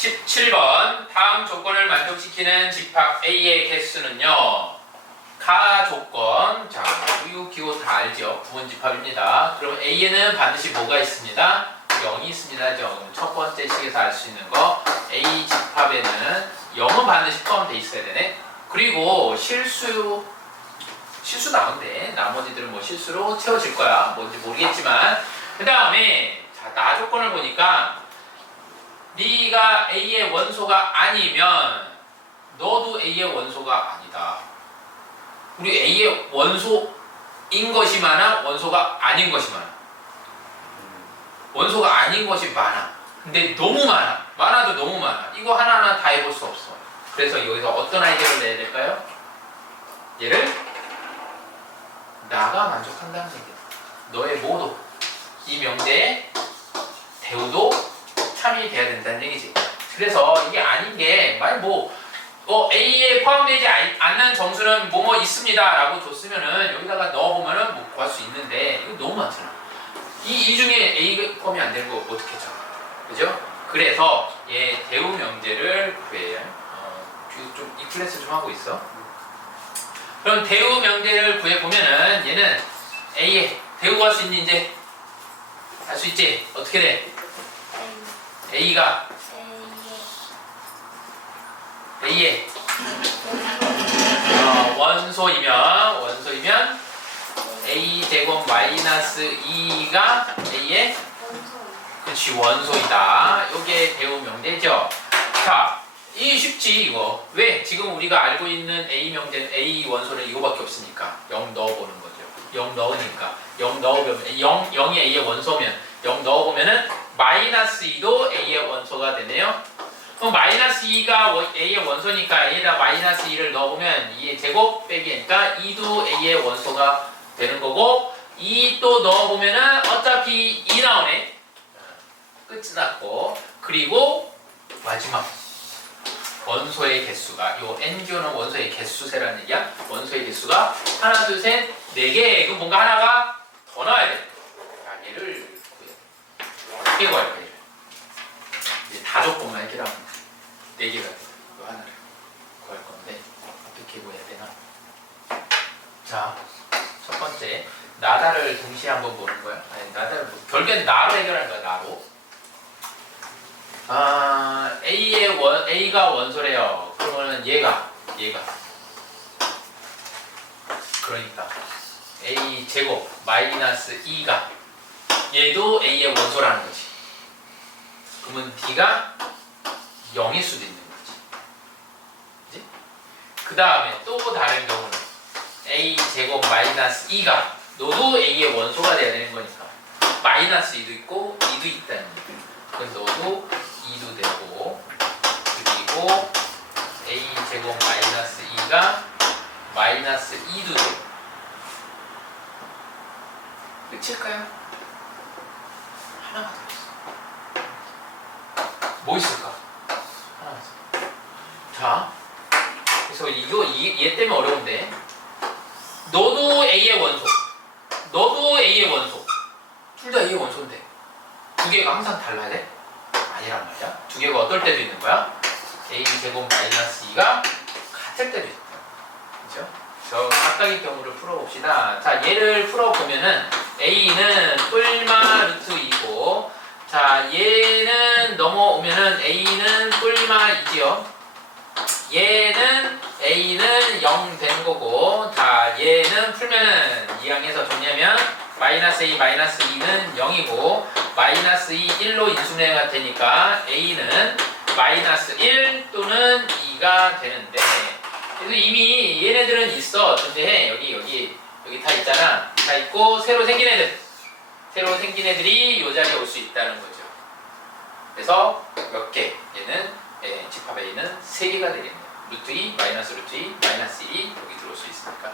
17번 다음 조건을 만족시키는 집합 A의 개수는요. 가 조건. 자, 이거 기호 다 알죠? 부분 집합입니다. 그럼 A에는 반드시 뭐가 있습니다? 0이 있습니다. 죠. 첫 번째 식에서 알 수 있는 거. A 집합에는 0은 반드시 포함되어 있어야 되네. 그리고 실수 실수 나온대. 나머지들은 뭐 실수로 채워질 거야. 뭔지 모르겠지만. 그 다음에 자, 나 조건을 보니까 네가 A의 원소가 아니면 너도 A의 원소가 아니다. 우리 A의 원소인 것이 많아, 원소가 아닌 것이 많아. 원소가 아닌 것이 많아. 근데 너무 많아. 많아도 너무 많아. 이거 하나하나 다 해볼 수 없어. 그래서 여기서 어떤 아이디어를 내야 될까요? 얘를 나가 만족한다는 얘기야. 너의 모두 이 명제에 대우도 참여돼야 된다는 얘기지. 그래서 이게 아닌 게 만약 뭐 어, A에 포함되지 않- 않는 점수는 뭐뭐 있습니다라고 줬으면은 여기다가 넣어보면은 뭐 구할 수 있는데 이거 너무 많잖아. 이, 이 중에 A 포함이 안거 어떻게 쳐? 그죠? 그래서 얘 대우 명제를 구해요. 어, 좀 이 클래스 좀 하고 있어. 그럼 대우 명제를 구해 보면은 얘는 A에 대우가 할수 있는 이제 할 수 있지? 어떻게 돼? A가 A에 어, 원소이면 원소이면 A 제곱 마이너스 2가 A의 그렇지 원소이다. 요게 대우 명제죠. 자, 이 쉽지 이거. 왜? 지금 우리가 알고 있는 A 명제는 A 원소는 이거밖에 없으니까 0 넣어보는 거죠. 0 넣으니까 0 넣어보면 0 0이 A의 원소면 0 넣어보면은 마이너스 2도 A의 원소가 되네요. 그럼 마이너스 2가 원- A의 원소니까 A에다 마이너스 2를 넣어보면 2의 제곱 빼기니까 2도 A의 원소가 되는 거고 2 또 넣어보면은 어차피 2 나오네. 끝이 났고 그리고 마지막 원소의 개수가 요 NGO는 원소의 개수세라는 얘기야. 원소의 개수가 하나 둘 셋 네 개. 그럼 뭔가 하나가 더 나와야 돼. 어떻게 구할 거야? 이제 다 조건만 해결하면 네 개가 돼. 이 하나를 구할 건데 어떻게 구해야 되나? 자, 첫 번째 나다를 동시에 한번 보는 거야. 아니 나다를 뭐- 결국엔 나로 해결하는 거야. 나로. 아, A의 원 A가 원소래요. 그러면은 얘가 얘가 그러니까 A 제곱 마이너스 2가 얘도 A의 원소라는 거지. 그러면 D가 0일 수도 있는 거지. 그 다음에 또 다른 경우는 A 제곱 마이너스 2가 너도 A의 원소가 돼야 되는 거니까 마이너스 2도 있고 2도 있다는 얘기. 그래서 너도 2도 되고 그리고 A 제곱 마이너스 2가 마이너스 2도 되고 끝일까요? 하나가 더. 뭐 있을까? 있어. 자, 그래서 이거 이, 얘 때문에 어려운데 너도 A의 원소, 너도 A의 원소, 둘 다 A의 원소인데 두 개가 항상 달라야 돼? 아니란 말이야. 두 개가 어떨 때도 있는 거야? A 제곱 마이너스 2가 같을 때도 있다. 그죠? 저 각각의 경우를 풀어봅시다. 자, 얘를 풀어보면은 A는 뿔마 루트 2고 자, 얘는 넘어오면은 A는 뿔마 2지요. 얘는 A는 0 되는 거고 자, 얘는 풀면은 이 항에서 좋냐면 마이너스 A 마이너스 2는 0이고 마이너스 2 1로 인수분해가 되니까 A는 마이너스 1 또는 2가 되는데 그래서 이미 얘네들은 있어. 존재해. 여기 여기 여기 다 있잖아. 다 있고 새로 생긴 애들. 새로 생긴 애들이 이 자리에 올 수 있다는 거죠 그래서 몇 개 얘는 예, 집합 A는 3개가 되겠네요. 루트 2 마이너스 루트 2 마이너스 1이 여기 들어올 수 있으니까